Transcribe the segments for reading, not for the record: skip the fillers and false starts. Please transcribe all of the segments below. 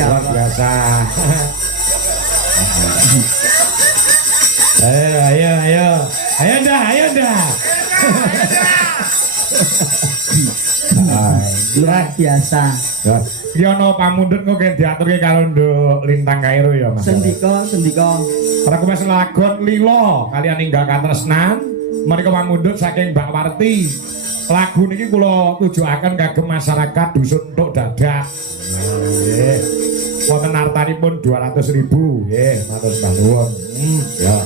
Luar biasa. Ayo dah. Luar biasa. Ki ana pamundhut kok diaturke karo Nduk Lintang Kairo ya, Mas. Sendika. Para kumis lagon lila kalian ninggal katresnan menika pamundhut saking Mbak Warti. Lagu niki kula tujuaken kagem masyarakat dusun Tuk Dadak. Nggih. Wonten artanipun 200.000 nggih, matur nuwun. Ya.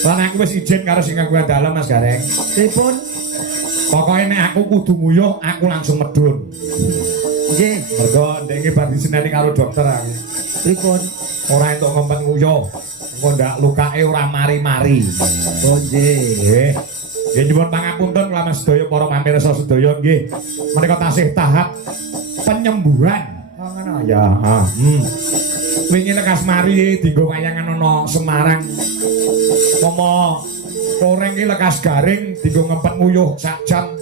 Lan aku wis izin karo sing aku dalem Mas Gareng. Pripun? Pokoke nek aku kudu nguyuh, aku langsung medun. Nggih. Mergo ndek iki bar diseneni karo dokter aku. Pripun? Ora entuk ngempet nguyuh. Engko ndak lukake ora mari-mari. Oh nggih. Nggih. Nggih nyuwun pangapunten kula sedaya para pamirsa sedaya nggih. Menika tasih tahap penyembuhan. Oh ngono ya. Wingi lekas mari dienggo wayangan ana Semarang. Momo koreng iki lekas garing dienggo ngempet nguyuh sak jam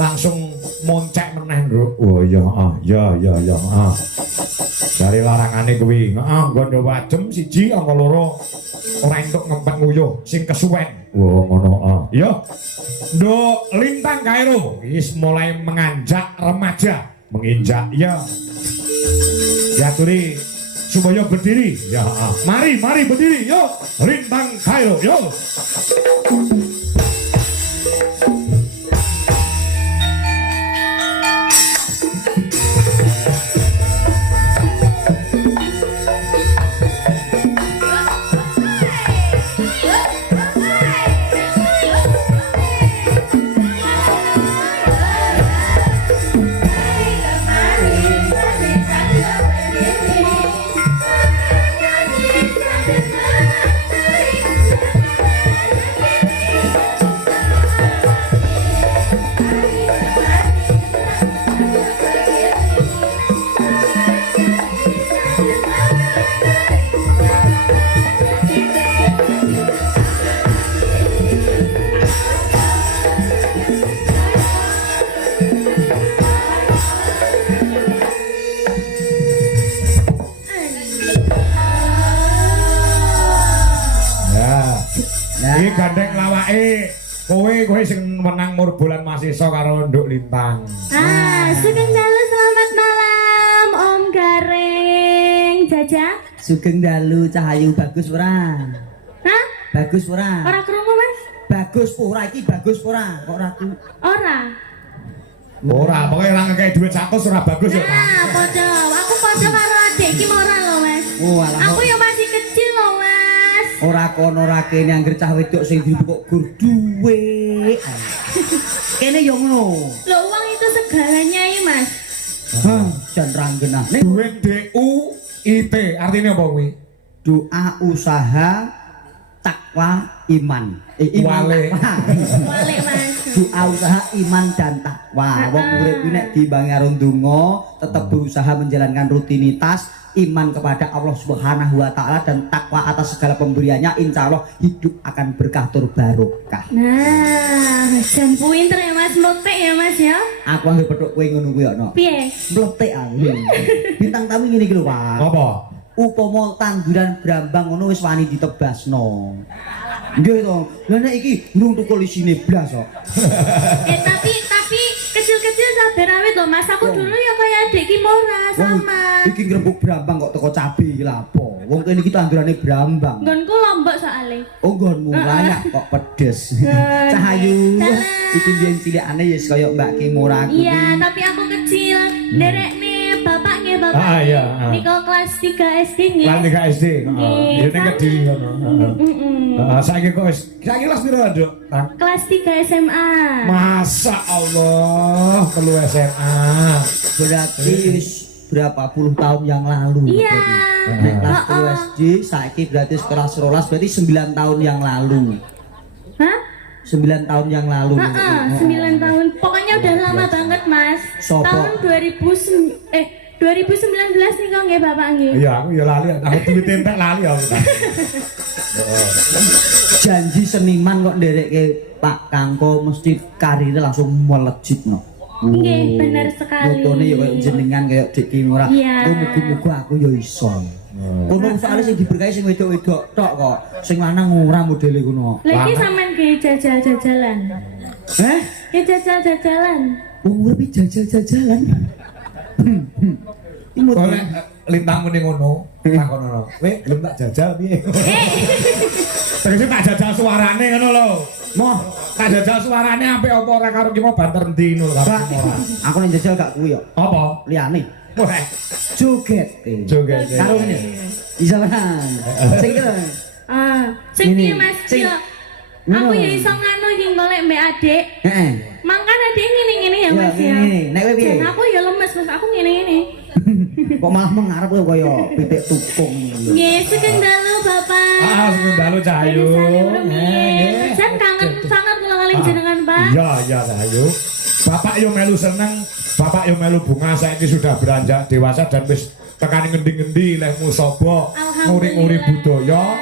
langsung moncek meneh, Nduk. Oh ya, ya. Dari larangane kuwi, nggo ndo wajem siji angka loro ora entuk ngempet nguyuh sing kesuwen. Oh ngono. Ya. Nduk Lintang Kairo wis mulai menganjak remaja, menginjak ya. Diaturi supaya berdiri. Ya, mari berdiri, yuk. Lintang Kairo, yuk. Gandeng lawake kowe sing menang murbulan mahasiswa karo Nduk Lintang. Sugeng dalu selamat malam Om Gareng Jaja. Sugeng dalu Cahayu bagus ora? Hah? Bagus ora? Ora krungu Mas? Bagus ora iki bagus ora? Kok ora ku? Ora, pokoke ora ngekek dhuwit 100 ora bagus ya. Nah, padha. Aku padha karo adek iki ora lho Mas. Oh, alah. Aku yo masih kecil lho Mas. Ora kono ora kene anggere cah wedok sing dipukuk gur duwe. Kene yo ngono. Lho uang itu segalanya ya Mas. Jan ranggenah. Duit DUIT artinya apa kuwi? Doa usaha takwa iman. Wale. Wale Mas. Doa usaha iman dan takwa. Wong urip kuwi nek diimbangi karo ndonga, tetep berusaha menjalankan rutinitas iman kepada Allah Subhanahu wa taala dan takwa atas segala pemberiannya, insya Allah hidup akan berkah tur barokah. Nah, jan pinter ya Mas, mletek ya Mas ya. Aku anggere petuk kowe ngono kuwi ana. Piye? Mletek aku. Bintang tamu ngene iki lho, Pak. Apa? Upama tanduran brambang ngono wis wani ditebasno. Nggih to. Lah nek iki ndung tukul isine blas kok. Tapi kecil-kecil sabar awet lho Mas. Aku dulu ya kaya adik ki Mora sama. Iki ngrembug brambang kok teko cabe iki lha apa? Wong kene iki tandurane brambang. Nggonku lombok soalé. Oh nggonmu banyak kok pedes. Cahayu. Iki biyen cilikane ya kaya Mbak Ki Mora kuwi. Iya, tapi aku kecil. Nderekne bapaknya bapak. Iya. Niko kelas 3 SD nggih. Kelas 3 SD. Ya ning Kediri ngono. Saiki kok saiki kelas piro, Nduk? Kelas 3 SMA. Masa Allah, perlu SMA. Berarti wis berapa puluh tahun yang lalu. Iya. Nek kelas 3 SD saiki berarti kelas 12 berarti 9 tahun yang lalu. Hah? 9 tahun yang lalu. 9 tahun. Pokoknya udah lama banget, Mas. Sopo? Tahun 2019 Mas nika nggih Bapak nggih. Iya, aku ya lali, aku duit entek lali aku. Janji seniman kok nderekke Pak Kangko mesti karirnya langsung melejit no. Nggih, bener sekali. Fotone ya koyo jenengan koyo Dik Kimora. Iya. Muga-muga aku ya iso. Kono soalnya sing diberkahi sing wedok-wedok tok kok. Sing lanang ora modele kono. Lah iki sampean ge jajal-jajalan. Ge jajal-jajalan. Wong urip jajal-jajalan. Imut. Oleh lintang muni ngono, takono. Kowe gelem tak jajal piye? Terus tak jajal suarane ngono lho. Moh, Tak jajal suarane apik apa ora karo ki mau banter endi ngono karo Kak, ora. aku ning jajal gak kuwi yo. Apa? Liyane Wah, joget. joget. Karo ngene. Bisa menang. Sing kene. Sing piye Mas? Sing- Yo. Aku ya iso nganu iki golek mbek adik. Heeh. Mangkane adik ngene-ngene ya Ya, Mas ya. ngene. Nek kowe piye? Dan aku ya lemes Mas, aku ngene-ngene. Kok malah mengarep koyo pitik tukung. Nggih, sugeng dalu Bapak. Sing dalu Cahayu. Nggih. Jan kangen sangat kula kali jenengan, Pak. Iya, Cahayu. Bapak yo melu seneng, Bapak yo melu bunga saiki sudah beranjak dewasa dan wis tekan ngendi-ngendi leh musaba, nguri-nguri budaya.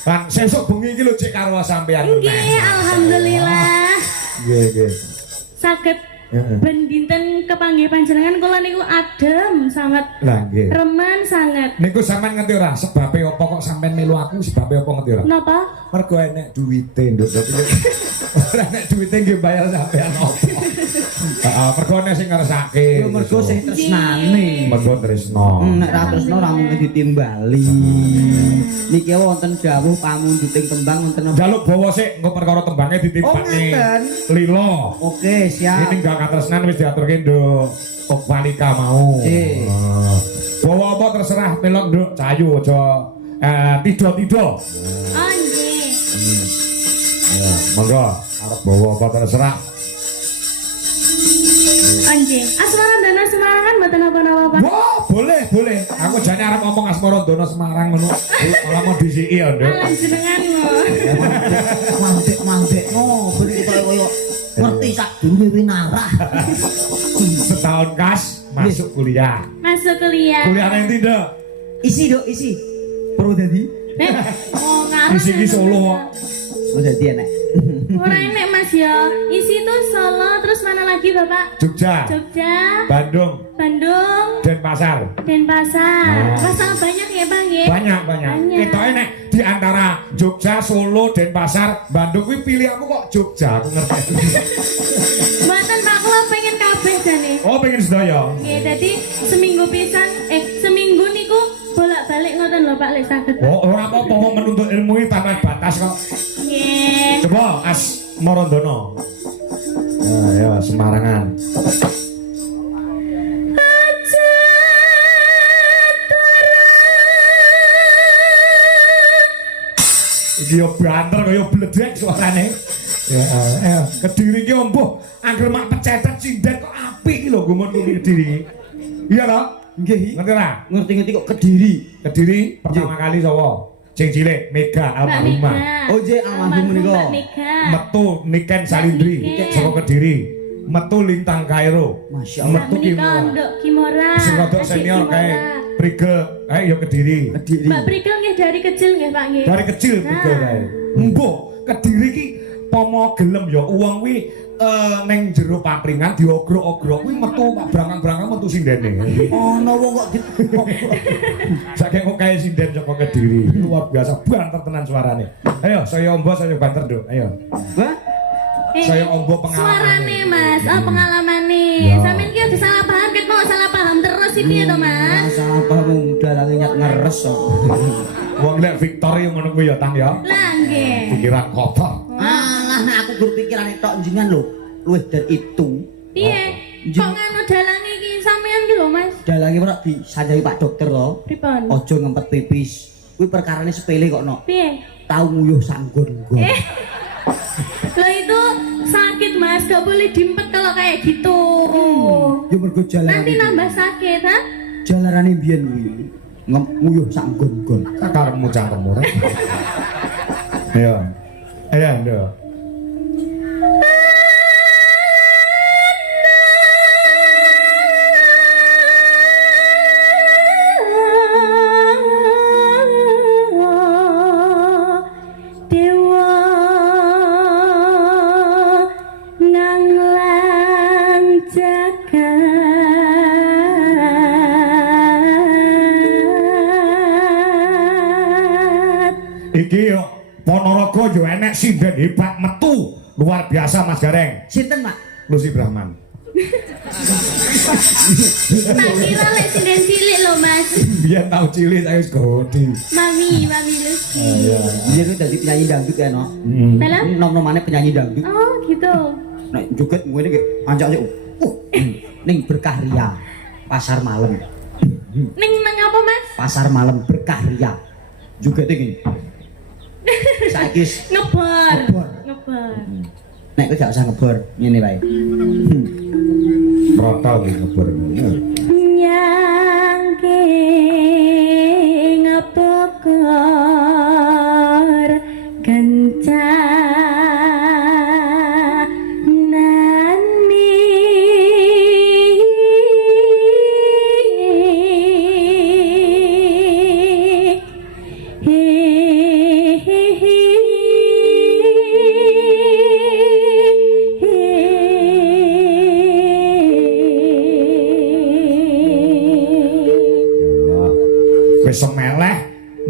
Kan sesuk bengi iki lho cek karo sampean. Nggih, alhamdulillah. Nggih. Saged ben dinten kepanggih panjenengan kula niku adem sangat. Lah nggih. Remen sangat. Niku sampean ngerti ora sebabe apa kok sampean melu aku sebabe apa ngerti ora? Napa? Mergo enek duwite nduk. Ora enek duwite nggih bayar sampean apa. Heeh, mergo nek sing ngersake. Yo mergo sing tresnane. Mergo tresno. Nek ra tresno ra mung ditimbali. Niki wonten dawuh pamunduting tembang wonten apa? Jaluk bawa sik engko perkara tembange ditimbani. ngeten. Lilo. Oke, siap. Ini gak katresnan wis diaturke nduk. Walika mau. Nggih. Bawa apa terserah melok nduk Cahayu aja tido-tido. Oh nggih. Ya, monggo arep bawa apa terserah. Oh nggih. Asmara Dana Semarang mboten napa-napa, Pak. Wah, boleh. Aku jane arep ngomong Asmara Dana Semarang ngono. Ora mau disiki ya, Nduk. Alah jenengan lho. Mandek no, ben kita koyo ngerti sak durunge winarah. Setahun kas masuk kuliah. Masuk kuliah. Kuliah nang ndi, Nduk? Isi dok, isi. Perlu dadi? Oh ngarep. Isi ki Solo. Perlu dadi enek. Ora enek Mas ya. Isi itu Solo terus mana lagi Bapak? Jogja, Jogja, Bandung, Bandung, Denpasar. Denpasar. Pasal banyak ya Bang ya? Banyak. Banyak. Kita enek di antara Jogja, Solo, Denpasar, Bandung kuwi pilih aku kok Jogja, aku ngerti. Mboten Pak, kula pengen kabeh jane. Oh, pengen sedaya. Nggih, dadi seminggu pisan seminggu niku bolak-balik ngoten lho Pak lek saged. Oh, ora apa-apa wong menuntut ilmu iki tanpa batas kok. Nggih. Coba As Marandono. Ya, Semarangan. Iki yo banter kaya bledek suarane. Ya, Kediri ki ombo angger mak pecetet sinden kok apik iki lho gumun kuwi Kediri. Iya toh? Nggih. Ngerti ora? Ngerti-ngerti kok Kediri. Kediri pertama kali sapa? Sing cilik Mega almarhumah. Oh, J almarhum menika. Mbak Mega. Metu Niken Salindri Niken. saka Kediri. Metu Lintang Kairo. Masya Allah. Metu Menika Kimura. Nduk Kimora. Sing rodok Adik senior Kimora. kae Prigel kae ya Kediri. Kediri. Mbak Prigel nggih dari kecil nggih Pak nggih. Dari kecil Prigel kae. Mbok Kediri ki pomo gelem ya wong kuwi ning jero papringan diogrok-ogrok kuwi metu brangkang-brangkang metu sindene. Ono wong kok Saking kok kae sinden saka Kediri. Luar biasa banter tenan suarane. Ayo saya ombo saya banter Nduk. Ayo. Wah, Saya ombo pengalaman. Suarane Mas, oh pengalamane. Ya. Sampeyan ki aja salah paham, ket mau salah paham terus iki piye to Mas? salah paham dalange nyat ngeres kok. Wong lek Victory ngono kuwi ya Tang ya. Lah nggih. Pikiran kotor. Alah nek aku berpikiran tok jenengan lho, luwih dari itu. Piye? Kok nganu dalange iki sampeyan ki lho Mas? Dalange ora disanjai Pak Dokter to. Pripun? Ojo ngempet pipis. Kuwi perkarane sepele kok no. Piye? Tau nguyuh sanggon-nggon. Lah itu sakit Mas, gak boleh diempet kalau kayak gitu. Ya mergo jalan. Nanti nambah sakit, ha? Jalarane biyen kuwi. Nguyuh sanggon-nggon. Karepmu cangkemmu. Ayo. Ayo Nduk. iki yo Ponorogo yo enek sinden hebat metu luar biasa Mas Gareng. Sinten, Mak? Lucy Brahman. Tak kira lek sinden cilik lho Mas. Biyen tau cilik saya wis gede. Mami Lucy. Dia tuh dari penyanyi dangdut ya, no. Dalam? Nom-nomannya penyanyi dangdut. Oh, gitu. Nah, joget ngene iki ancak sik. Ning Berkah Ria, pasar malam. Ning nang apa Mas? Pasar malam Berkah Ria. Joget iki. Saiki Ngebor. Ngebor. Ngebor. nek kowe gak usah ngebor ngene wae. Protol iki ngebor. Nyangke ngapokor kencanane Wis semeleh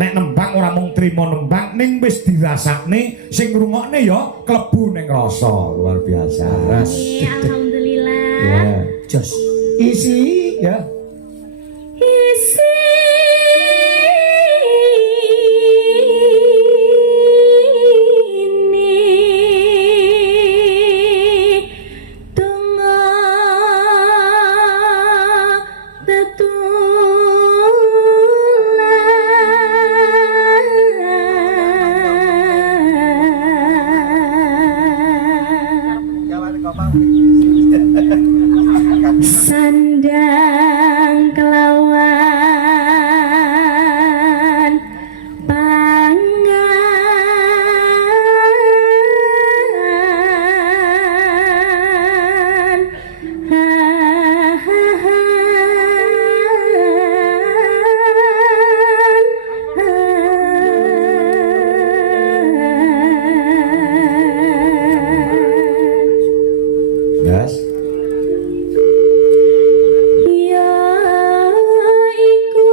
nek nembang ora mung trimo nembang ning wis dirasakne sing ngrungokne ya klebu ning rasa luar biasa. Alhamdulillah. Ya, jos. Isi ya. Isi ini donga tetulan sandang kelawan pangan Yes. ya iku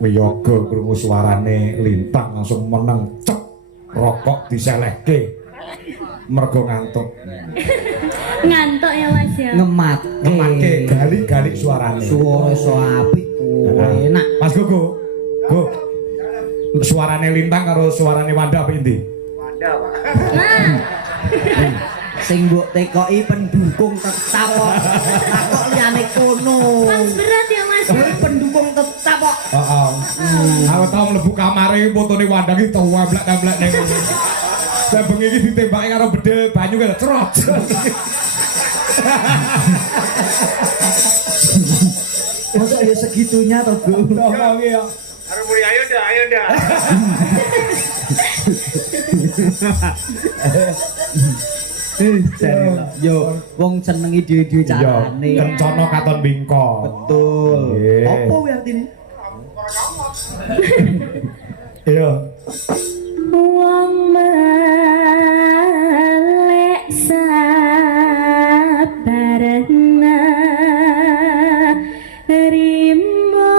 Wiyoga krungu suarane Lintang langsung meneng cek rokok diselehke mergo ngantuk. ngantuk ya Mas ya. Ngemake gali-gali suarane. Suara so apik enak. Mas Gogo. Go. Suarane Lintang karo suarane Wanda apa endi? Nah, Sing mbok tekoki pendukung tetap kok. Takok liyane kono. Mas berat ya Mas. Kuwi pendukung tetap kok. Heeh. Aku tau mlebu kamare fotone Wanda ki tau wablak-wablak ning ngono. Lah bengi iki ditembaki karo bedil banyu kaya cerot. Masa ya segitunya toh, Gu? Ya. Harus mulai ayo dah. Jare kok. Yo wong senengi dhewe-dhewe carane. Kencana katon bingko. Betul. Nggih. Apa kuwi artine? Iya. wong melek sabarna rimo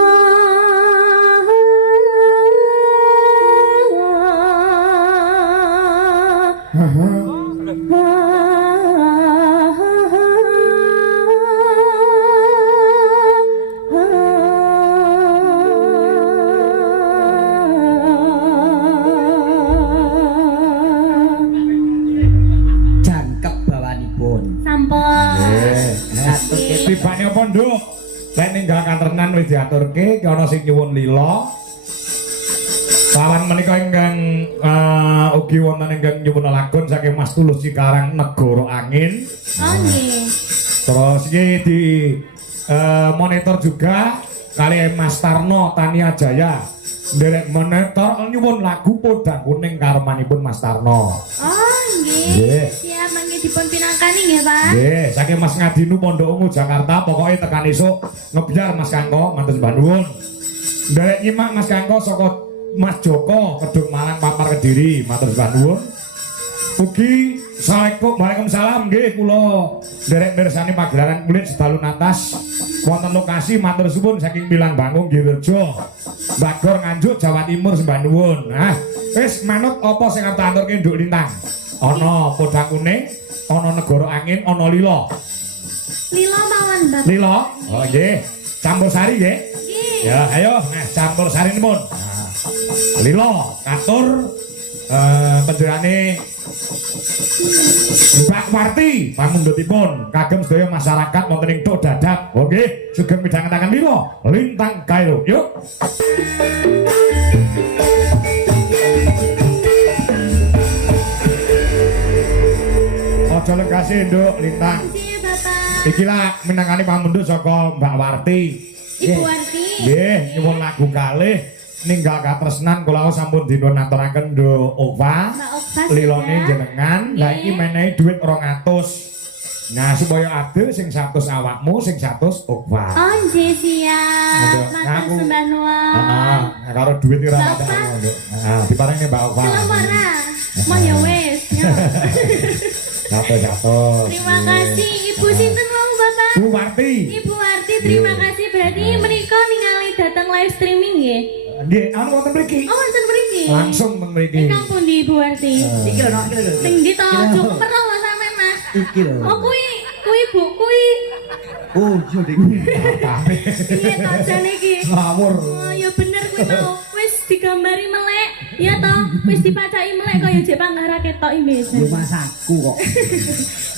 Jangkep bawanipun. sampun Ngaturke Tibane apa, Nduk? Lek ninggal kantenan wis diaturke, ki ana sing nyuwun lila. Kawan menika ingkang ugi wonten ingkang nyuwun lagun saking Mas Tulus Cikarang Negara Angin. oh nggih Terus iki di monitor juga kali Mas Tarno Tania Jaya. Nderek monitor nyuwun lagu Podang Kuning karmanipun Mas Tarno. oh nggih Nggih. siap mangke dipun pinangkani nggih, Pak. Nggih, saking Mas Ngadinu Pondok Ungu Jakarta, pokoknya tekan esuk ngebyar Mas Kangko, matur sembah nuwun. Nderek nyimak Mas Kangko saka Mas Joko Kedung Malang Papar Kediri, matur sembah nuwun. Ugi Waalaikumsalam nggih kula nderek mirsani pagelaran kulit sedalu natas wonten lokasi matur suwun saking Milang Bangung Girejo Bagor Nganjuk Jawa Timur sembah nuwun. Nah, wis manut apa sing arep aturke Nduk Lintang? Ana podang kuning, ana negara angin, ana lila. Lila mawon, Bapak. Lila? Oh nggih. Campur sari nggih. Nggih. Ya, ayo nah campur sari pun. Nah, lila katur panjenengane Mbak Warti pamundhutipun kagem sedaya masyarakat wonten ing Tok Dadap. Nggih, sugeng midhangaken lila Lintang Kairo. Yuk. Aja lekasi Nduk Lintang. Nggih, Bapak. Iki lah minangkani pamundhut saka Mbak Warti. Ibu Warti. Nggih, nyuwun lagu kalih ninggal katresnan kula sampun dipun aturaken Nduk Ova. Mbak Oksa. Lilone jenengan, lah iki menehi dhuwit 200. Nah, supaya adil sing 100 awakmu, sing 100 Ova. Oh, nggih siap. Nduk, Matur aku- sembah nuwun. Heeh, nah, karo dhuwit iki ora Mbak patek Ova. Nduk. Heeh, diparingi Mbak Ova. Belum ora. Mau ya wis. Ya. Jatuh. Terima kasih Ibu sinten wau Bapak? Bu Warti. Ibu Warti, terima kasih. Berarti menika ningali datang live streaming nggih. Nggih, anu wonten mriki. Oh, wonten mriki. Langsung teng mriki. Ingkang pundi Ibu Warti? Iki lho, iki lho. Sing ndi to cukup perlu lho sampean Mas. Iki lho. Oh, kuwi Bu, kuwi. Oh, iya Dik. Piye to jane iki? Ngawur. Oh, ya bener kuwi mau. Wis digambari melek. Ya to, wis dipacaki melek kaya jek panggara ketok iki. Yo Mas aku kok.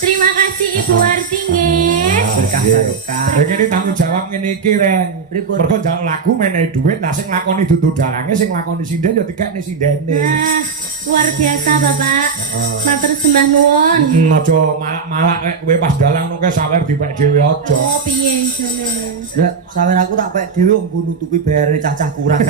Terima kasih Ibu Warti nggih. Berkah Nggih. barokah. Iki tanggung jawab ngene iki, Ren. Pripun? Mergo njaluk lagu menehi dhuwit, lah sing lakoni dudu dalange, sing lakoni sinden ya dikekne sindene. Nah, luar biasa Bapak. Matur sembah nuwun. Aja malak-malak rek kowe pas dalang nuke sawer dipek dhewe aja. Oh, piye jane? Lah, sawer aku tak pek dhewe nggo nutupi bayare cacah kurang.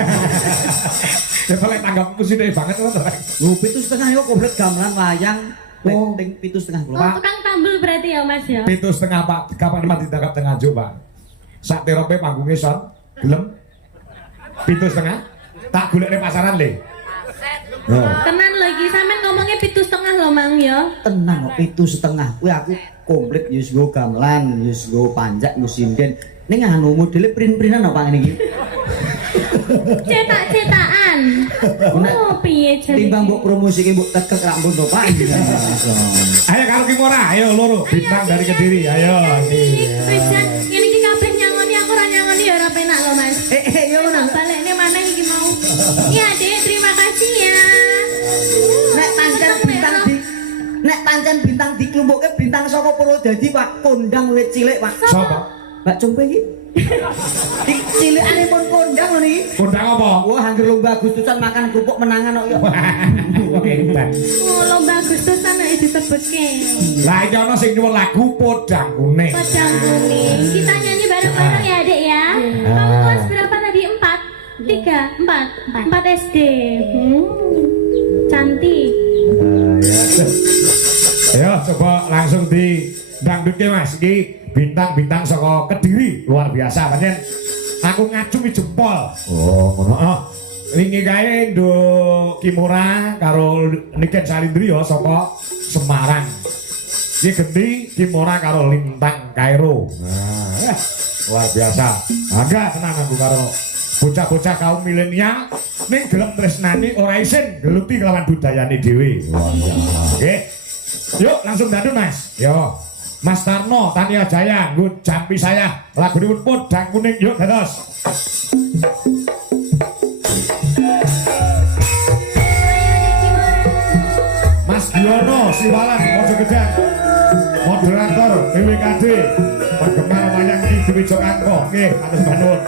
Ya paling tanggapku sithik banget to, Rek. Lho, 7,5 yo komplit gamelan wayang. Oh. Penting 7,5 kula. Oh, tukang tambel berarti ya Mas ya? 7,5 Pak, kapan mati ditangkap teng Nganjuk, Pak? Sak terope panggunge son, gelem? 7,5? Tak golekne pasaran le. Tenan lho iki sampean ngomongnya 7,5 lho Mang ya. Tenang kok 7,5. Kuwi aku komplit yo nggo gamelan, yo nggo panjak, nggo sinden. Ning anu modele print-printan apa ngene iki? Cetak-cetakan. Oh, piye jane? Timbang mbok promosike mbok tekek rak mbok to, Pak. Ayo karo Kimora, ayo loro, bintang dari Kediri, ayo. Wis jan ngene iki kabeh nyangoni aku ora nyangoni ya ora penak lho Mas. Yo ngono. Balekne mana iki mau. Iya, Dek, terima kasih ya. Nek pancen bintang di Nek pancen bintang diklumpukke bintang saka Purwodadi, Pak. Kondang wit cilik, Pak. Sopo? Mbak Cumpe iki. Iki cilikane pun kondang lho niki. Kondang apa? Wah, anggere lomba Agustusan makan kerupuk menangan kok yo. Hebat. Oh, lomba Agustusan nek disebutke. Lah iki ana sing nyuwun lagu Podang Kuning. Padang kuning. Kita nyanyi bareng-bareng ya, Dek ya. Kamu kelas berapa tadi? 4? 3? 4? 4 SD. Cantik. Ayo coba langsung di dangdutke Mas. Iki bintang-bintang saka Kediri luar biasa pancen. Aku ngacungi jempol. Oh, ngono. Oh. Wingi kae Nduk Kimura karo Niken Salindri ya saka Semarang. Iki gendi Kimura karo Lintang Kairo. Nah, luar biasa. Agak tenang aku karo bocah-bocah kaum milenial ning gelem tresnani ora isin geluti kelawan budayane dhewe. Wah, oke. Yuk langsung dandu Mas. Yo. Mas Tarno, Tania Jaya, nggo jampi saya. Lagu ini Podang Kuning. Yuk dados. Mas Giono Siwalan Mojokedang, moderator BWKD, penggemar wayang di Dewi Jokangko. Oke, atas Bandung.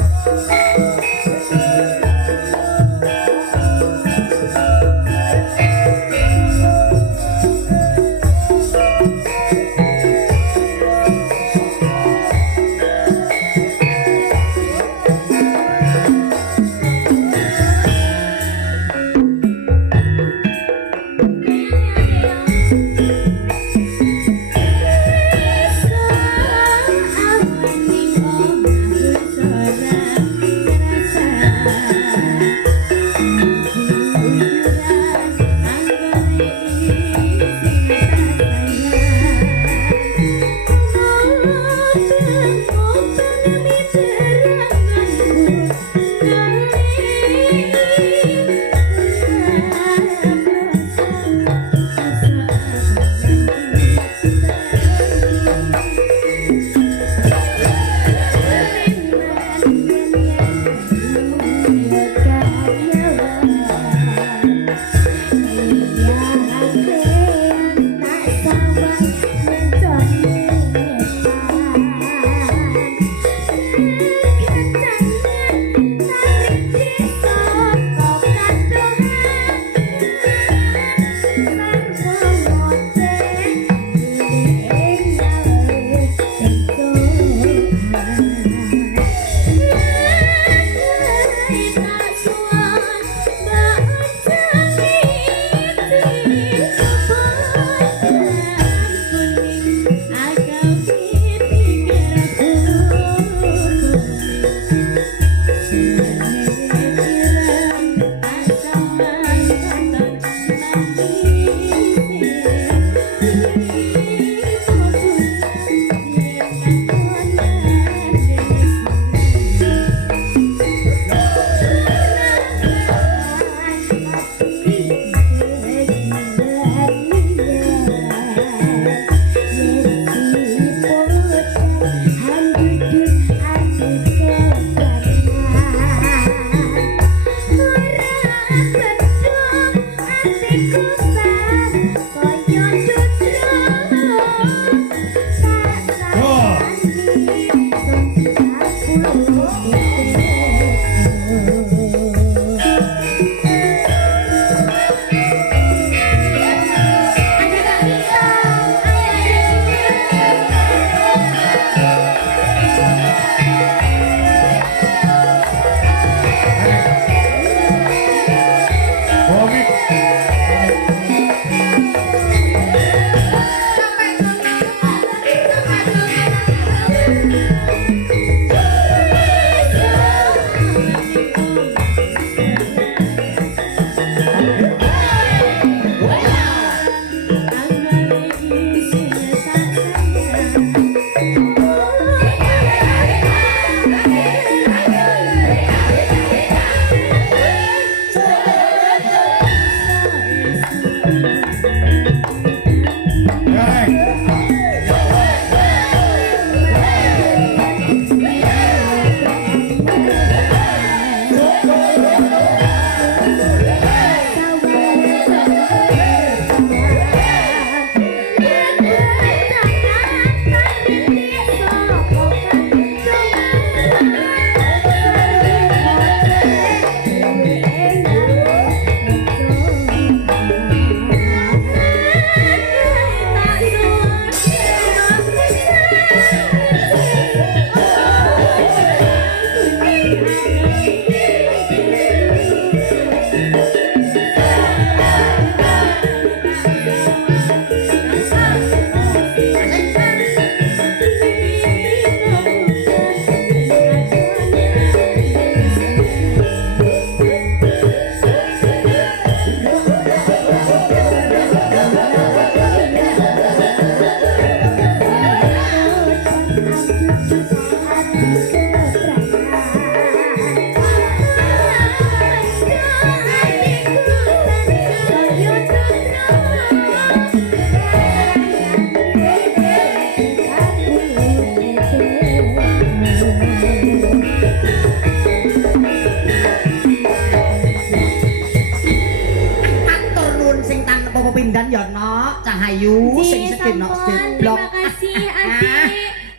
Ayu sing Nggih, sekenok sampun. ceplok Terima